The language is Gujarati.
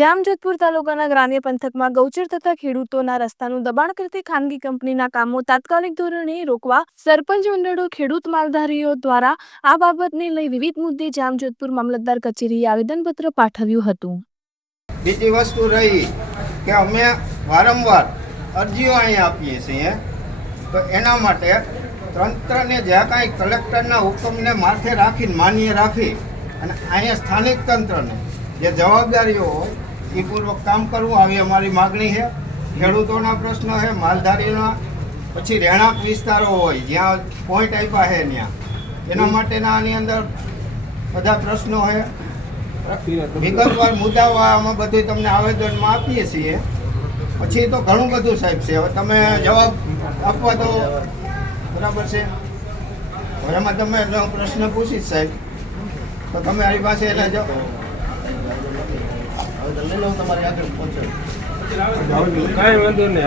જામજોધપુર તાલુકાના ગ્રામ્ય પંથકમાં ગૌચર તથા ખેડૂતોના રસ્તાનું દબાણ કરતી ખાનગી કંપનીના કામો તાત્કાલિક ધોરણે રોકવા સરપંચ મંડળો ખેડૂત માલધારીઓ દ્વારા આ બાબતને લઈ વિવિધ મુદ્દે જામજોધપુર મામલતદાર કચેરીએ આવેદનપત્ર પાઠવ્યું હતું। બીજી વસ્તુ રહી કે અમે વારંવાર અરજીઓ અહીંયા આપીએ છીએ, તો એના માટે તંત્રને જ્યાં કાંઈ કલેક્ટરના હુકમને માથે રાખીને માન્ય રાખી અને અહીંયા સ્થાનિક તંત્રને જે જવાબદારીઓ હોય એ પૂર્વક કામ કરવું, આવી અમારી માગણી છે। ખેડૂતોના પ્રશ્નો છે, માલધારીઓના, પછી રહેણાંક વિસ્તારો હોય જ્યાં પોઈન્ટ આપ્યા છે ત્યાં એના માટેના આની અંદર બધા પ્રશ્નો છે। વિગતવાર મુદ્દાઓ આમાં બધું તમને આવેદનમાં આપીએ છીએ। પછી તો ઘણું બધું સાહેબ છે, હવે તમે જવાબ આપવા તો બરાબર છે। હવે એમાં તમે પ્રશ્ન પૂછીશ સાહેબ તો તમે મારી પાસે એટલે કાંઈ વાંધો નહીં।